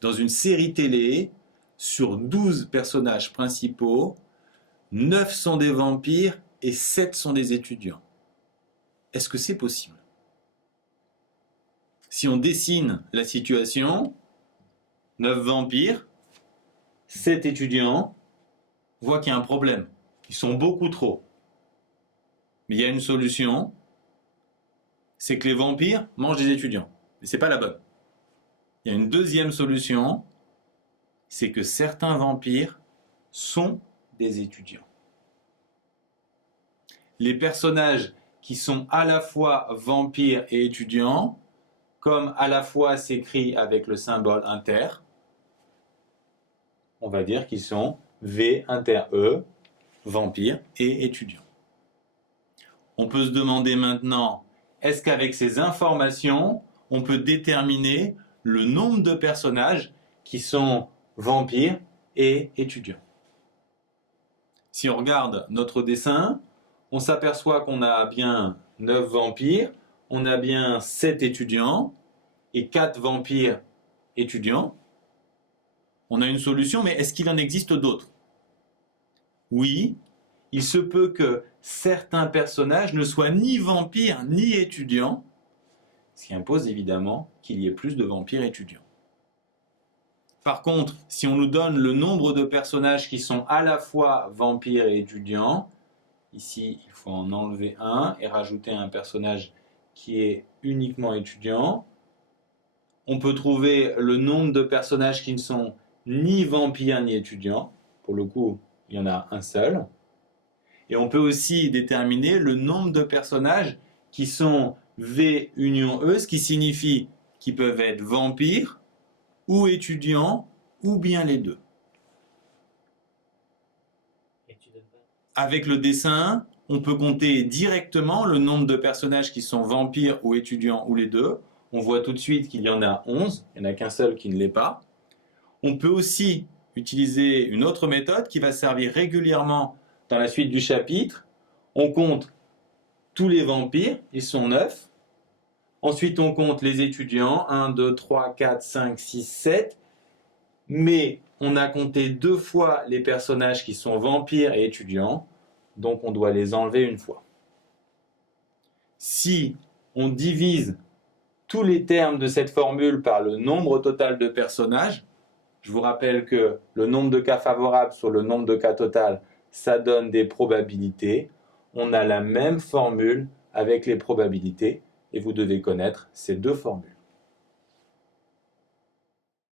dans une série télé, sur 12 personnages principaux, 9 sont des vampires et 7 sont des étudiants. Est-ce que c'est possible? Si on dessine la situation, 9 vampires, 7 étudiants, on voit qu'il y a un problème. Ils sont beaucoup trop. Mais il y a une solution, c'est que les vampires mangent des étudiants. Mais ce n'est pas la bonne. Il y a une deuxième solution, c'est que certains vampires sont des étudiants. Les personnages qui sont à la fois vampires et étudiants, comme à la fois s'écrit avec le symbole inter, on va dire qu'ils sont V inter E, vampires et étudiants. On peut se demander maintenant, est-ce qu'avec ces informations, on peut déterminer le nombre de personnages qui sont vampires et étudiants? Si on regarde notre dessin, on s'aperçoit qu'on a bien 9 vampires, on a bien 7 étudiants et 4 vampires étudiants. On a une solution, mais est-ce qu'il en existe d'autres? Oui, il se peut que certains personnages ne soient ni vampires ni étudiants, ce qui impose évidemment qu'il y ait plus de vampires étudiants. Par contre, si on nous donne le nombre de personnages qui sont à la fois vampires et étudiants, ici il faut en enlever un et rajouter un personnage qui est uniquement étudiant, on peut trouver le nombre de personnages qui ne sont ni vampires ni étudiants, pour le coup il y en a un seul, et on peut aussi déterminer le nombre de personnages qui sont V union E, ce qui signifie qu'ils peuvent être vampires ou étudiants ou bien les deux. Avec le dessin, on peut compter directement le nombre de personnages qui sont vampires ou étudiants ou les deux. On voit tout de suite qu'il y en a 11, il n'y en a qu'un seul qui ne l'est pas. On peut aussi utiliser une autre méthode qui va servir régulièrement dans la suite du chapitre. On compte tous les vampires, ils sont 9. Ensuite, on compte les étudiants, 1, 2, 3, 4, 5, 6, 7. Mais on a compté 2 fois les personnages qui sont vampires et étudiants, donc on doit les enlever une fois. Si on divise tous les termes de cette formule par le nombre total de personnages, je vous rappelle que le nombre de cas favorables sur le nombre de cas total, ça donne des probabilités. On a la même formule avec les probabilités et vous devez connaître ces deux formules.